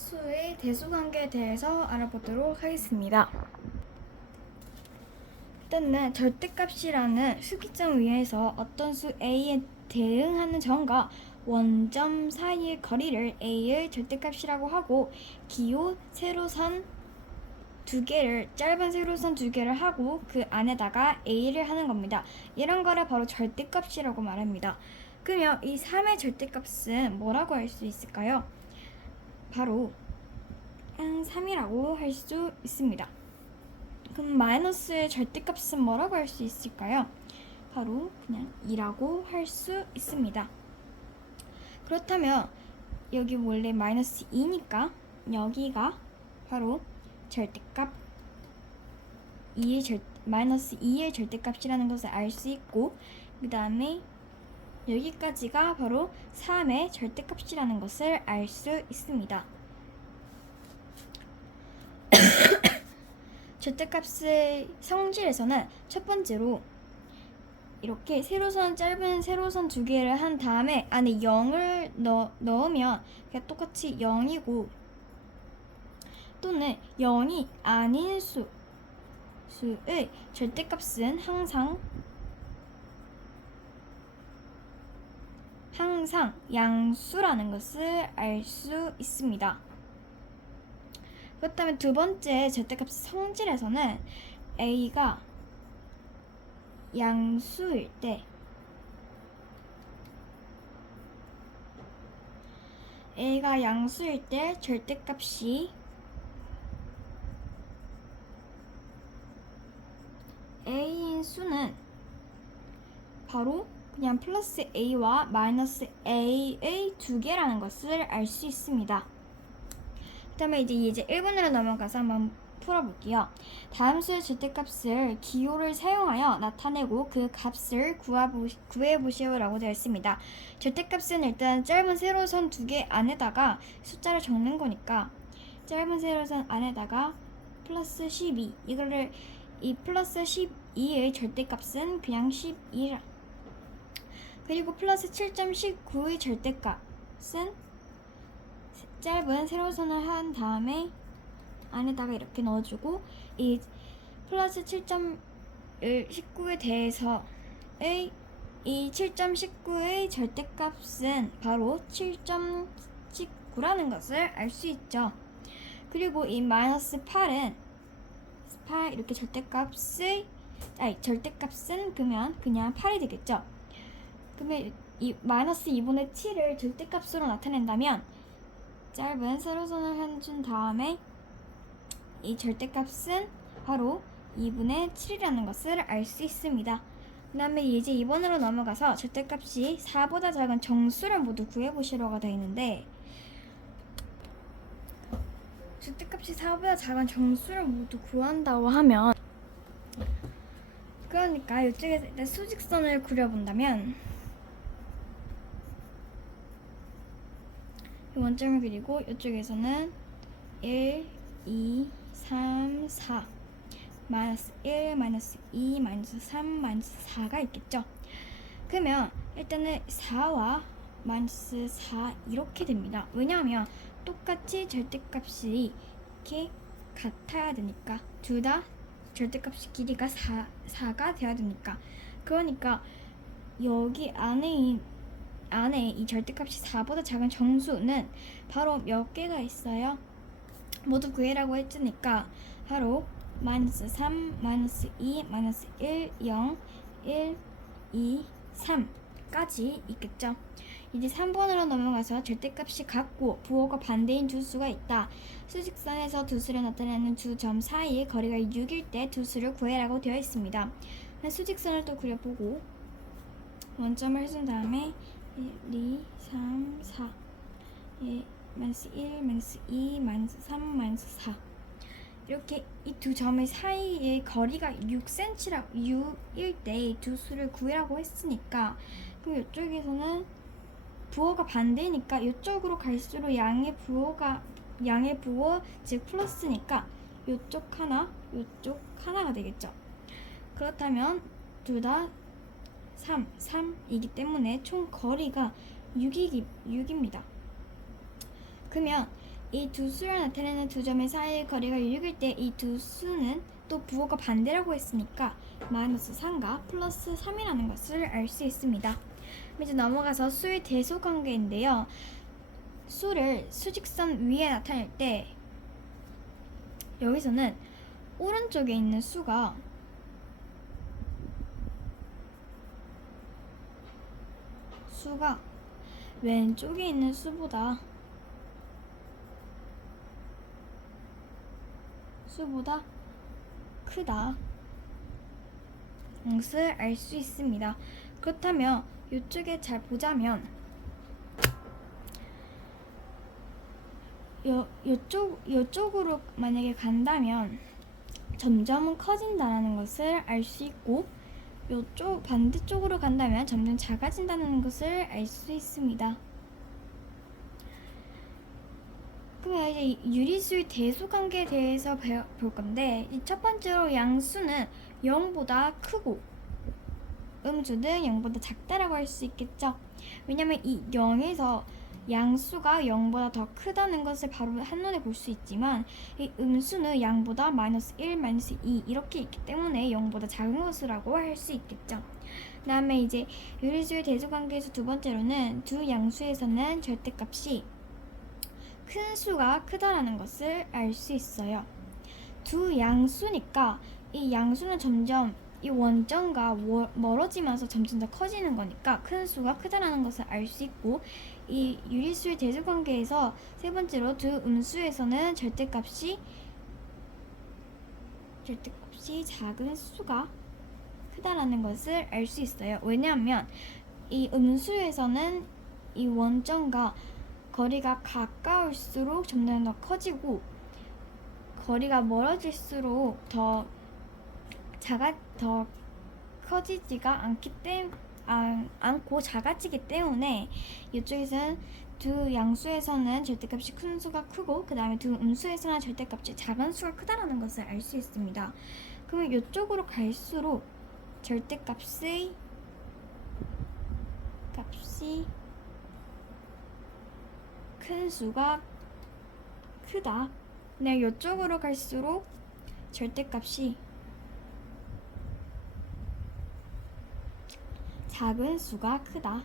수의 대수관계에 대해서 알아보도록 하겠습니다. 일단은 절대값이라는 수기점 위에서 어떤 수 A에 대응하는 점과 원점 사이의 거리를 A의 절대값이라고 하고, 기호 세로선 두 개를, 짧은 세로선 두 개를 하고 그 안에다가 A를 하는 겁니다. 이런 거를 바로 절대값이라고 말합니다. 그러면 이 3의 절대값은 뭐라고 할 수 있을까요? 바로 3이라고 할 수 있습니다. 그럼 마이너스의 절대값은 뭐라고 할 수 있을까요? 바로 그냥 2라고 할 수 있습니다. 그렇다면 여기 원래 마이너스 2니까 여기가 바로 절대값 마이너스 2의 절대값이라는 것을 알 수 있고, 그 다음에 여기까지가 바로 3의 절대값이라는 것을 알 수 있습니다. 절대값의 성질에서는 첫 번째로 이렇게 짧은 세로선 두 개를 한 다음에 안에 0을 넣으면 그냥 똑같이 0이고, 또는 0이 아닌 수의 절대값은 항상 양수라는 것을 알 수 있습니다. 그렇다면 두 번째 절대값 성질에서는 A가 양수일 때 절대값이 A인 수는 바로 그냥 플러스 A와 마이너스 A의 두 개라는 것을 알 수 있습니다. 그 다음에 이제 1번으로 넘어가서 한번 풀어볼게요. 다음 수의 절대값을 기호를 사용하여 나타내고 그 값을 구해보시오라고 되어 있습니다. 절대값은 일단 짧은 세로선 두 개 안에다가 숫자를 적는 거니까, 짧은 세로선 안에다가 플러스 12, 이 플러스 12의 절대값은 그냥 12라. 그리고 플러스 7.19의 절대값은 짧은 세로선을 한 다음에 안에다가 이렇게 넣어주고, 이 플러스 7.19에 대해서의 이 7.19의 절대값은 바로 7.19라는 것을 알 수 있죠. 그리고 이 마이너스 8은 이렇게 절대값은 그러면 그냥 8이 되겠죠. 그러면 이 마이너스 2분의 7을 절대값으로 나타낸다면 짧은 세로선을 해준 다음에 이 절대값은 바로 2분의 7이라는 것을 알 수 있습니다. 그 다음에 이제 2번으로 넘어가서 절대값이 4보다 작은 정수를 모두 구해보시라고 되어 있는데, 절대값이 4보다 작은 정수를 모두 구한다고 하면, 그러니까 이쪽에서 일단 수직선을 그려본다면 원점을 그리고 이쪽에서는 1, 2, 3, 4 마이너스 1, 마이너스 2, 마이너스 3, 마이너스 4가 있겠죠. 그러면 일단은 4와 마이너스 4 이렇게 됩니다. 왜냐하면 똑같이 절대값이 이렇게 같아야 되니까, 둘 다 절대값이 길이가 4가 돼야 되니까. 그러니까 여기 안에 이 절대값이 4보다 작은 정수는 바로 몇 개가 있어요? 모두 구해라고 했으니까 바로 마이너스 3, 마이너스 2, 마이너스 1, 0, 1, 2, 3까지 있겠죠. 이제 3번으로 넘어가서 절대값이 같고 부호가 반대인 두 수가 있다. 수직선에서 두 수를 나타내는 두 점 사이의 거리가 6일 때 두 수를 구해라고 되어 있습니다. 수직선을 또 그려보고 원점을 해준 다음에 1, 2, 3, 4 마이너스 1, 마이너스 2, 마이너스 3, 마이너스 4 이렇게 이 두 점의 사이의 거리가 6일 때 두 수를 구해라고 했으니까, 그럼 이쪽에서는 부호가 반대니까 이쪽으로 갈수록 양의 부호 즉 플러스니까 이쪽 하나가 되겠죠. 그렇다면 둘 다 3이기 때문에 총 거리가 6입니다. 그러면 이 두 수를 나타내는 두 점의 사이의 거리가 6일 때 이 두 수는 또 부호가 반대라고 했으니까 마이너스 3과 플러스 3이라는 것을 알 수 있습니다. 이제 넘어가서 수의 대소 관계인데요. 수를 수직선 위에 나타낼 때 여기서는 오른쪽에 있는 수가 왼쪽에 있는 수보다 크다 것을 알 수 있습니다. 그렇다면 이쪽에 잘 보자면 이쪽으로 만약에 간다면 점점 커진다는 것을 알 수 있고 이쪽 반대쪽으로 간다면 점점 작아진다는 것을 알 수 있습니다. 그러면 이제 유리수의 대소 관계에 대해서 볼 건데 첫 번째로 양수는 0보다 크고 음수는 0보다 작다라고 할 수 있겠죠. 왜냐면 이 0에서 양수가 0보다 더 크다는 것을 바로 한눈에 볼 수 있지만 이 음수는 양보다 마이너스 1, 마이너스 2 이렇게 있기 때문에 0보다 작은 것이라고 할 수 있겠죠. 그 다음에 이제 유리수의 대소관계에서 두 번째로는 두 양수에서는 절대값이 큰 수가 크다라는 것을 알 수 있어요. 두 양수니까 이 양수는 점점 이 원점과 멀어지면서 점점 더 커지는 거니까 큰 수가 크다라는 것을 알 수 있고 이 유리수의 대조관계에서 세 번째로 두 음수에서는 절대값이 작은 수가 크다라는 것을 알 수 있어요. 왜냐하면 이 음수에서는 이 원점과 거리가 가까울수록 점점 더 커지고 거리가 멀어질수록 더 커지지가 않고 작아지기 때문에 이쪽에서는 두 양수에서는 절대값이 큰 수가 크고 그 다음에 두 음수에서는 절대값이 작은 수가 크다라는 것을 알 수 있습니다. 그러면 이쪽으로 갈수록 절대값이 큰 수가 크다. 네, 이쪽으로 갈수록 절대값이 작은 수가 크다.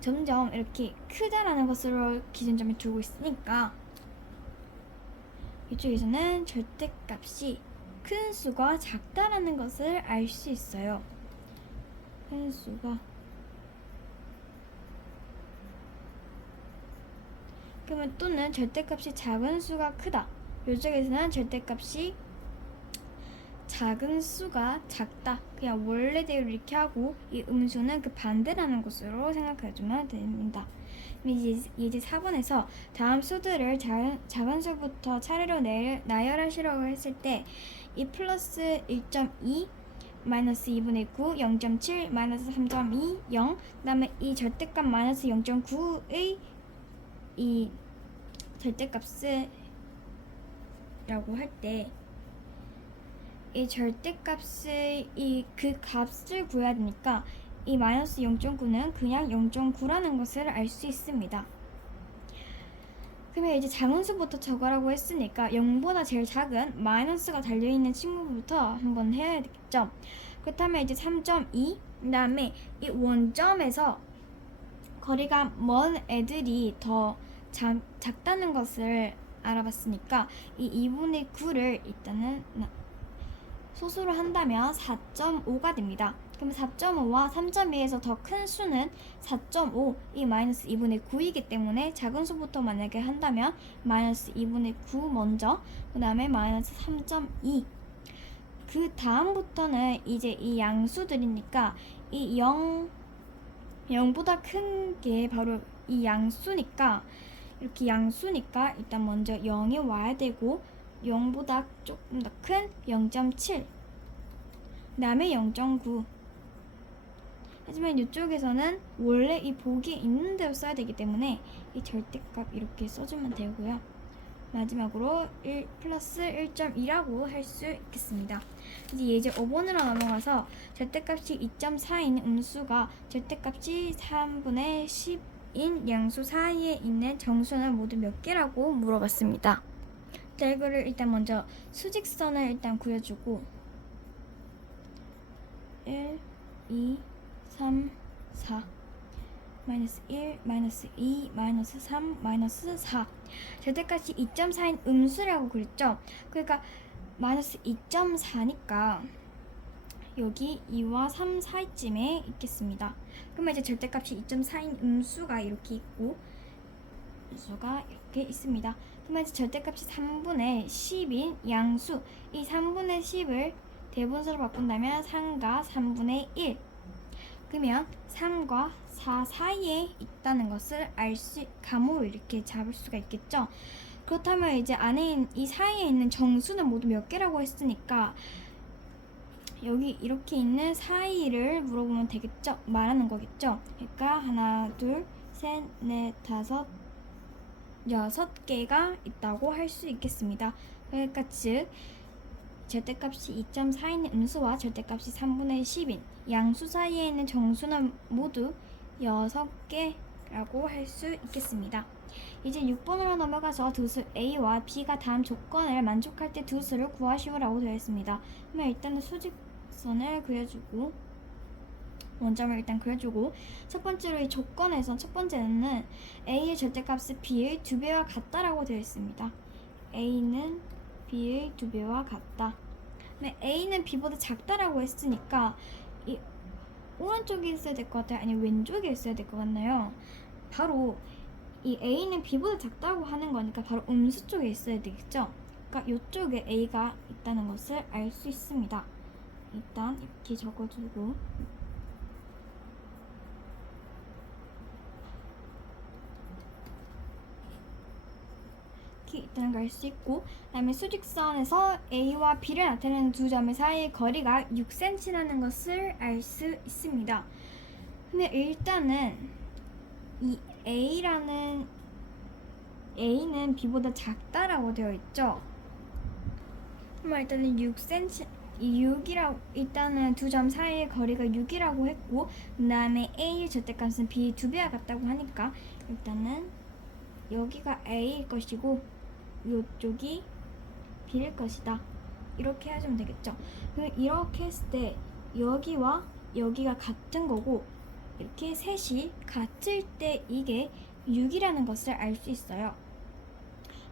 점점 이렇게 크다라는 것으로 기준점을 두고 있으니까 이쪽에서는 절대값이 큰 수가 작다라는 것을 알 수 있어요. 큰 수가 그러면 또는 절대값이 작은 수가 크다. 이쪽에서는 절대값이 작은 수가 작다. 그냥 원래대로 이렇게 하고 이 음수는 그 반대라는 것으로 생각해주면 됩니다. 이제 4번에서 다음 수들을 작은 수부터 차례로 나열하시라고 했을 때 이 플러스 1.2 마이너스 2분의 9, 0.7, 마이너스 3.2, 0 그 다음에 이 절대값 마이너스 0.9의 이 절대값이라고 할 때 이 절대값의 그 값을 구해야 되니까 이 마이너스 0.9는 그냥 0.9라는 것을 알 수 있습니다. 그러면 이제 작은 수부터 적으라고 했으니까 0보다 제일 작은 마이너스가 달려있는 친구부터 한번 해야 되겠죠. 그렇다면 이제 3.2 그 다음에 이 원점에서 거리가 먼 애들이 더 작다는 것을 알아봤으니까 이 2분의 9를 일단은 소수로 한다면 4.5가 됩니다. 그럼 4.5와 3.2에서 더 큰 수는 4.5, 이 마이너스 2분의 9이기 때문에 작은 수부터 만약에 한다면 마이너스 2분의 9 먼저, 그 다음에 마이너스 3.2. 그 다음부터는 이제 이 양수들이니까 이 0보다 큰 게 바로 이 양수니까 이렇게 양수니까 일단 먼저 0이 와야 되고 0보다 조금 더 큰 0.7 그 다음에 0.9 하지만 이쪽에서는 원래 이 보기에 있는 대로 써야 되기 때문에 이 절대값 이렇게 써주면 되고요. 마지막으로 1 플러스 1.2라고 할 수 있겠습니다. 이제 5번으로 넘어가서 절대값이 2.4인 음수가 절대값이 3분의 A인 양수 사이에 있는 정수는 모두 몇 개라고 물어봤습니다. 자, 이거를 일단 먼저 수직선을 일단 그려주고 1, 2, 3, 4 마이너스 1, 마이너스 2, 마이너스 3, 마이너스 4 절대값이 2.4인 음수라고 그랬죠. 그러니까 마이너스 2.4니까 여기 2와 3 사이쯤에 있겠습니다. 그러면 이제 절대값이 2.4인 음수가 이렇게 있고 음수가 이렇게 있습니다. 그러면 이제 절대값이 3분의 10인 양수, 이 3분의 10을 대분수로 바꾼다면 3과 3분의 1. 그러면 3과 4 사이에 있다는 것을 감으로 이렇게 잡을 수가 있겠죠. 그렇다면 이제 안에 이 사이에 있는 정수는 모두 몇 개라고 했으니까 여기 이렇게 있는 사이를 물어보면 되겠죠. 말하는 거겠죠. 그러니까 하나, 둘, 셋, 넷, 다섯, 6개가 있다고 할 수 있겠습니다. 그러니까 즉 절대값이 2.4인 음수와 절대값이 3분의 10인 양수 사이에 있는 정수는 모두 6개라고 할 수 있겠습니다. 이제 6번으로 넘어가서 두 수 A와 B가 다음 조건을 만족할 때 두 수를 구하시오라고 되어 있습니다. 그러면 일단은 수직선을 그려주고 원점을 일단 그려주고 첫 번째로 이 조건에서 첫 번째는 A의 절대값이 B의 2배와 같다라고 되어 있습니다. A는 B의 2배와 같다. 근데 A는 B보다 작다라고 했으니까 이 오른쪽에 있어야 될 것 같아요? 아니면 왼쪽에 있어야 될 것 같나요? 바로 이 A는 B보다 작다고 하는 거니까 바로 음수 쪽에 있어야 되겠죠? 그러니까 이쪽에 A가 있다는 것을 알 수 있습니다. 일단 이렇게 적어주고 이렇게 있다는 걸 알 수 있고, 그 다음에 수직선에서 A와 B를 나타내는 두 점의 사이의 거리가 6cm라는 것을 알 수 있습니다. 근데 일단은 이 A는 B보다 작다라고 되어 있죠. 그럼 일단은 6cm, 6이라고 일단은 두 점 사이의 거리가 6이라고 했고, 그 다음에 A의 절대값은 B의 2배와 같다고 하니까 일단은 여기가 A일 것이고 이쪽이 B일 것이다. 이렇게 해주면 되겠죠. 그럼 이렇게 했을 때 여기와 여기가 같은 거고 이렇게 셋이 같을 때 이게 6이라는 것을 알 수 있어요.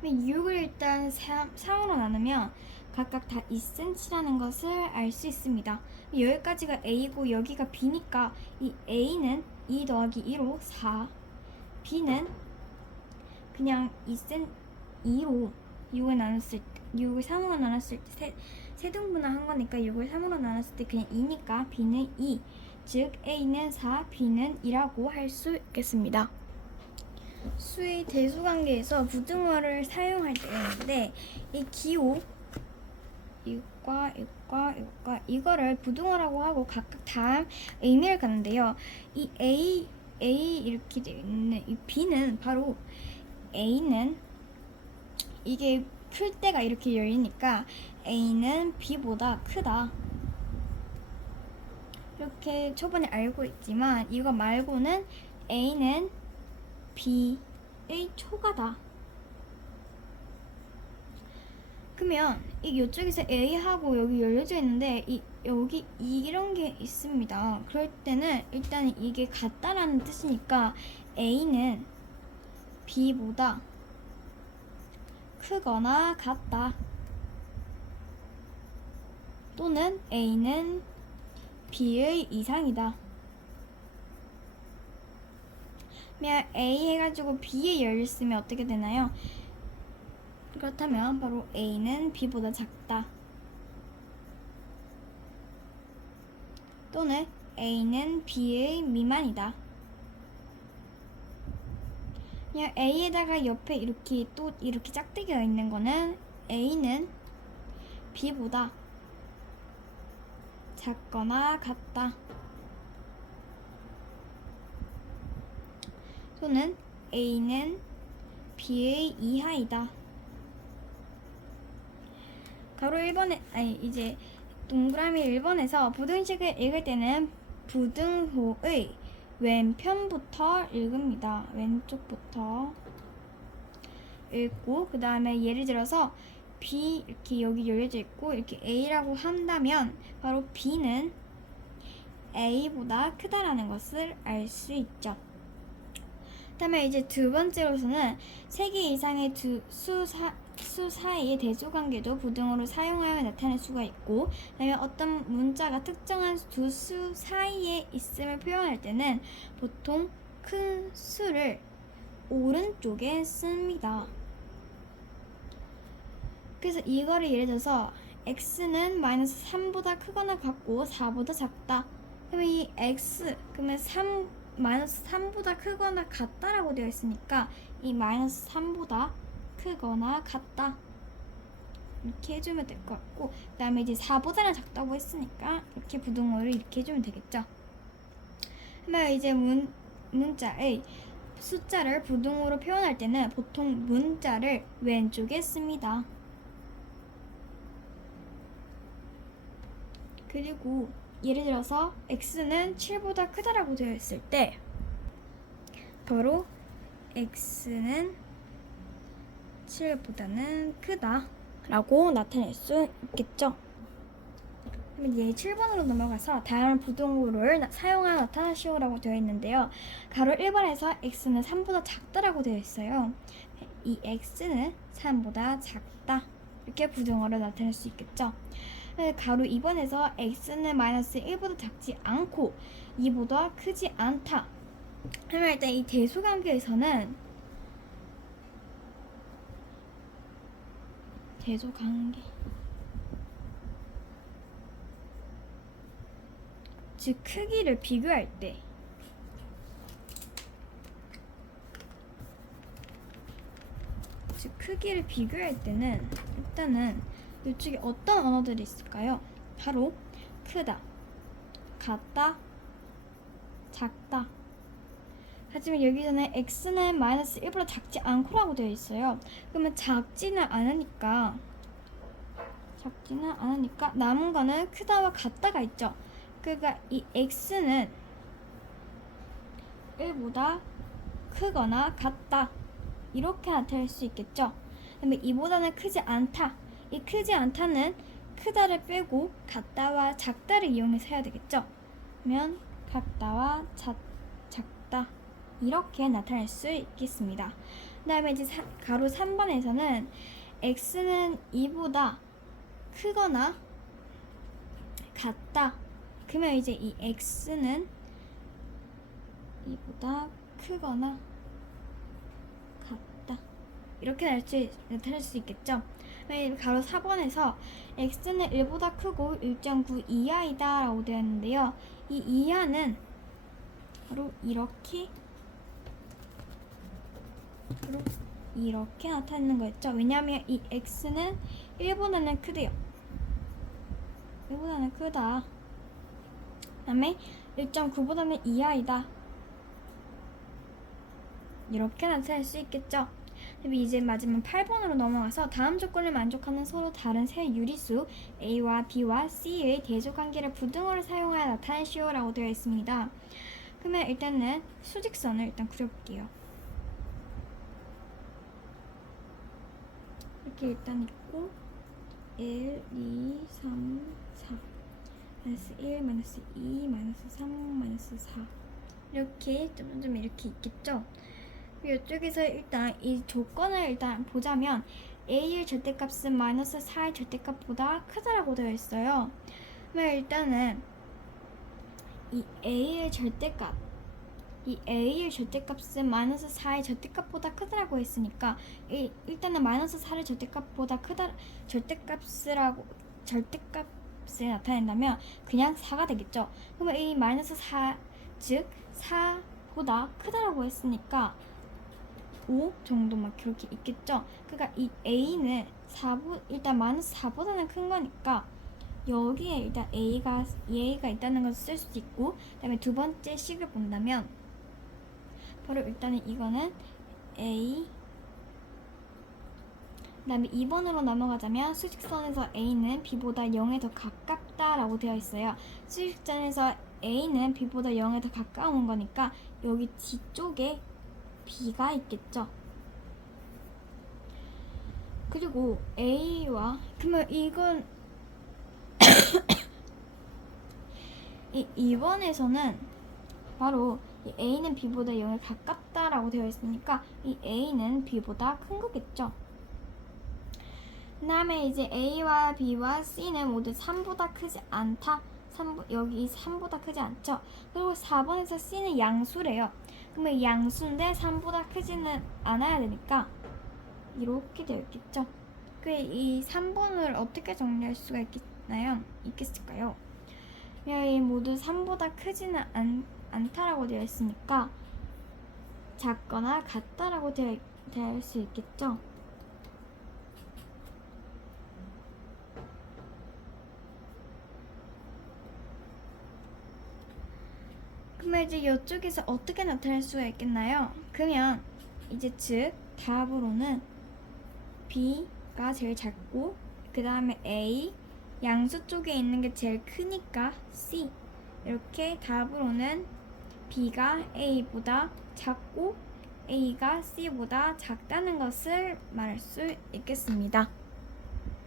그럼 6을 일단 3으로 나누면 각각 다 2cm라는 것을 알 수 있습니다. 여기까지가 A고 여기가 B니까 이 A는 2 더하기 2로 4, B는 그냥 2로 6을 나눴을 때 6을 3으로 나눴을 때 세등분한 거니까 6을 3으로 나눴을 때 그냥 2니까 B는 2, 즉 A는 4, B는 2라고 할 수 있겠습니다. 수의 대수관계에서 부등호를 사용할 때가 있는데 이 기호 이과 이거를 부등호라고 하고 각각 다음 의미를 갖는데요. 이 A 이렇게 되어 있는 이 B는 바로 A는 이게 클 때가 이렇게 열리니까 A는 B보다 크다. 이렇게 초반에 알고 있지만 이거 말고는 A는 B의 초과다. 그러면 이쪽에서 A하고 여기 열려져 있는데 여기 이런 게 있습니다. 그럴 때는 일단 이게 같다라는 뜻이니까 A는 B보다 크거나 같다. 또는 A는 B의 이상이다. 그러면 A 해가지고 B에 열렸으면 어떻게 되나요? 그렇다면 바로 A는 B보다 작다. 또는 A는 B의 미만이다. 그냥 A에다가 옆에 이렇게 또 이렇게 짝대기가 있는 거는 A는 B보다 작거나 같다. 또는 A는 B의 이하이다. 가로 1번에 이제 동그라미 1번에서 부등식을 읽을 때는 부등호의 왼편부터 읽습니다. 왼쪽부터 읽고 그 다음에 예를 들어서 B 이렇게 여기 열려져 있고 이렇게 A라고 한다면 바로 B는 A보다 크다라는 것을 알 수 있죠. 그 다음에 이제 두 번째로서는 세 개 이상의 수 사이의 대조관계도 부등호로 사용하여 나타낼 수가 있고, 그 다음에 어떤 문자가 특정한 두 수 사이에 있음을 표현할 때는 보통 큰 수를 오른쪽에 씁니다. 그래서 이거를 예를 들어서 x는 마이너스 3보다 크거나 같고 4보다 작다. 그러면 이 x 그러면 마이너스 3보다 크거나 같다라고 되어 있으니까 이 마이너스 3보다 크거나 같다 이렇게 해주면 될 것 같고, 그 다음에 이제 4보다는 작다고 했으니까 이렇게 부등호를 이렇게 해주면 되겠죠. 그러면 이제 문자의 숫자를 부등호로 표현할 때는 보통 문자를 왼쪽에 씁니다. 그리고 예를 들어서 x는 7보다 크다라고 되어 있을 때 바로 x는 7보다는 크다 라고 나타낼 수 있겠죠. 그러면 이제 7번으로 넘어가서 다양한 부등호를 사용하여 나타내시오라고 되어 있는데요. 가로 1번에서 x는 3보다 작다라고 되어 있어요. 이 x는 3보다 작다 이렇게 부등호를 나타낼 수 있겠죠. 가로 2번에서 x는 마이너스 1보다 작지 않고 2보다 크지 않다. 그러면 일단 이 대소관계에서는 대소관계 즉 크기를 비교할 때 때는 일단은 이쪽에 어떤 언어들이 있을까요? 바로 크다, 같다, 작다. 하지만 여기서는 x는 마이너스 1보다 작지 않고라고 되어 있어요. 그러면 작지는 않으니까 남은 거는 크다와 같다가 있죠. 그러니까 이 x는 1보다 크거나 같다 이렇게 나타낼 수 있겠죠. 그다음에 이보다는 크지 않다. 이 크지 않다는 크다를 빼고 같다와 작다를 이용해서 해야 되겠죠. 그러면 같다와 작다 이렇게 나타낼 수 있겠습니다. 그 다음에 이제 가로 3번에서는 x는 2보다 크거나 같다. 그러면 이제 이 x는 2보다 크거나 같다 이렇게 나타낼 수 있겠죠. 가로 4번에서 x는 1보다 크고 1.9 이하이다 라고 되어 있는데요. 이 이하는 바로 이렇게 나타내는 거였죠. 왜냐하면 이 x는 1보다는 크대요. 1보다는 크다. 그 다음에 1.9보다는 이하이다. 이렇게 나타낼 수 있겠죠. 이제 마지막 8번으로 넘어가서 다음 조건을 만족하는 서로 다른 세 유리수 A와 B와 C의 대조관계를 부등호를 사용하여 나타내시오 라고 되어 있습니다. 그러면 일단은 수직선을 일단 그려볼게요. 이렇게 일단 있고 1, 2, 3, 4 마이너스 1, 마이너스 2, 마이너스 3, 마이너스 4 이렇게 좀 이렇게 있겠죠. 이쪽에서 일단 이 조건을 일단 보자면 A의 절대값은 마이너스 4의 절대값보다 크다라고 되어 있어요. 그러면 일단은 이 A의 절대값은 마이너스 4의 절대값보다 크다라고 했으니까 일단은 마이너스 4의 절대값보다 크다 절대값을 나타낸다면 그냥 4가 되겠죠. 그러면 이 마이너스 4 즉 4보다 크다라고 했으니까 5 정도 막 그렇게 있겠죠. 그러니까 이 A는 일단 마이너스 4보다는 큰 거니까 여기에 일단 A가 있다는 것을 쓸 수도 있고, 그 다음에 두 번째 식을 본다면 바로 일단은 이거는 A, 그 다음에 2번으로 넘어가자면 수직선에서 A는 B보다 0에 더 가깝다라고 되어 있어요. 수직선에서 A는 B보다 0에 더 가까운 거니까 여기 뒤쪽에 B가 있겠죠. 그리고 A와 그러면 이건 2번에서는 바로 이 A는 B보다 0에 가깝다라고 되어 있으니까 이 A는 B보다 큰 거겠죠. 그 다음에 이제 A와 B와 C는 모두 3보다 크지 않다. 여기 3보다 크지 않죠. 그리고 4번에서 C는 양수래요. 그러면 양수인데 3보다 크지는 않아야 되니까 이렇게 되어 있겠죠. 이 3번을 어떻게 정리할 수가 있겠을까요? 이 모두 3보다 크지는 않다라고 되어 있으니까 작거나 같다라고 되어 수 있겠죠. 그러면 이제 이쪽에서 어떻게 나타낼 수가 있겠나요? 그러면 이제 즉 답으로는 B가 제일 작고 그 다음에 A 양수 쪽에 있는 게 제일 크니까 C 이렇게 답으로는 B가 A보다 작고 A가 C보다 작다는 것을 말할 수 있겠습니다.